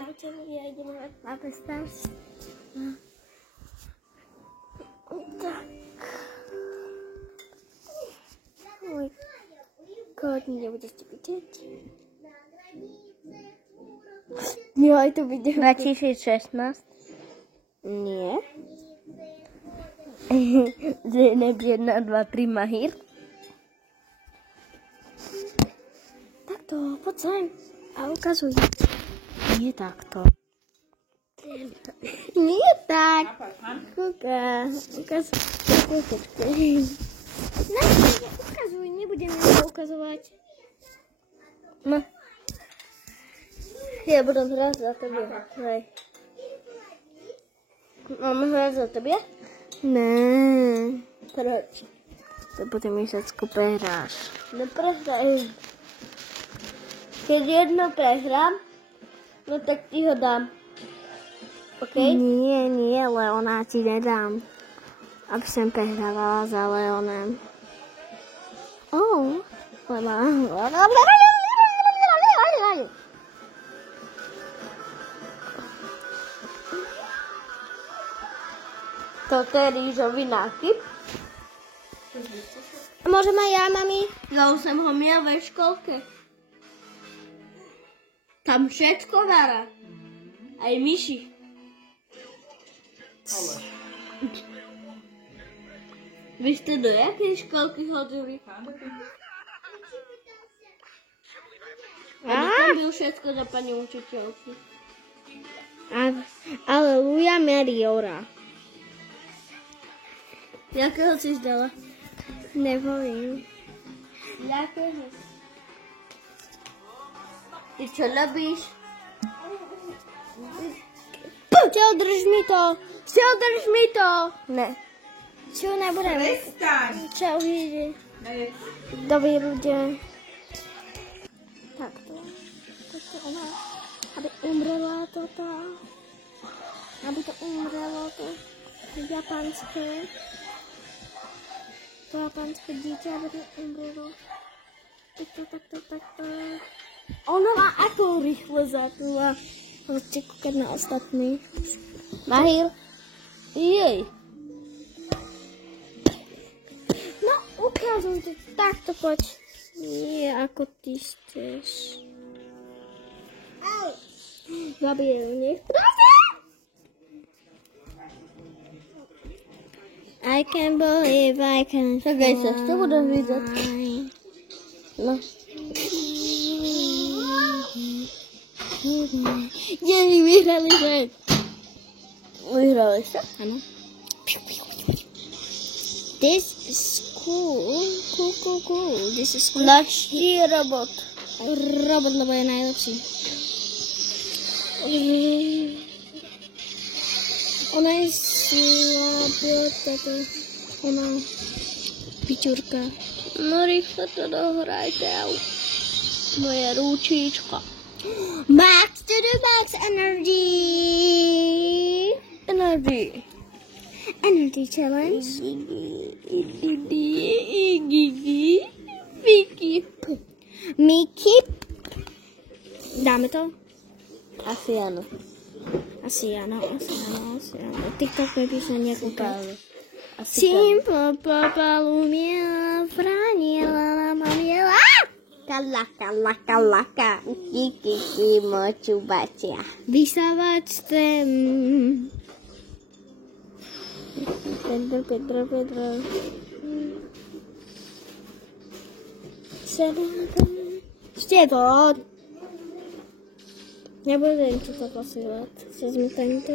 Čaute, ja idem na predstavstvo. Tak. Môj kód nebudete vidieť. Jo, aj to vidím. 2016? Nie. Zeynep 1, 2, 3 Mahir. Takto, poď sem. A ukazuj. Nie takto. Nie tak. Kúka. Ukazuj. Ukazuj, nebudeme to ukazovať. No. Ja budem hrať za tebe. Hej. Mám hrať za tebe? Ne. Proč? To potom Mišacku prehráš. Neprehrajem. Keď jedno prehrám, no tak ti ho dám. OK? Nie, Leona ti nedám. Aby som prehrávala za Leonem. Toto je rýžový nákyp. Môžem aj ja, mami? Ja už som ho miel ve školke. Tam všetko dáva. Aj myši. Vy ste do jakej školky chodili? Tam byl všetko za pani učiteľky. Aleluja, Meriora. Jakého si zdala? Nepoviem. Jakého? Ty čo robíš? Čo, drž mi to. Ne. Čo, nebudem. Čo, ide. Dobrí ľudia. Takto ona. Aby umrela toto. Aby to umrelo to japonské. To japonské dieťa, aby to umrelo. Takto. Ona má ako rýchle zatúla. Môžete kúkať na ostatných. Mahir? Jej. No, ukazuj to. Takto poď. Nie, ako ty chceš. Zabieram, nech. I can't believe I can fly. Čakaj sa, ešte budem vidieť. No. Jej, vyhrali sme. Vyhrali sa? Áno. This is cool. Cool. This is cool. Naší robot. Robot, lebo je najlepší. Ona je slabá, ona pičurka. No rýchlo to dohrajte. Moje ručička. Max to the max energy. Energy challenge. Mickey. Dáme to? Asi áno. Asi áno. TikTok mi píše nejakú kávu. Simple papa lumiela, franiela, mamiela. Kalaka. Kiki, moču bacia. Vysávač ten. Pedro. Števot. Nebudem ti to posílať. Si zmetaný to.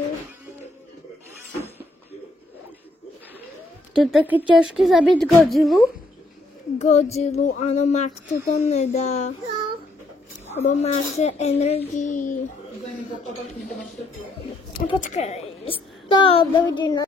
To je také ťažké zabiť Godzillu, áno, Max to tam nedá. Lebo Max je energy. Počkaj, stop, dovidenia.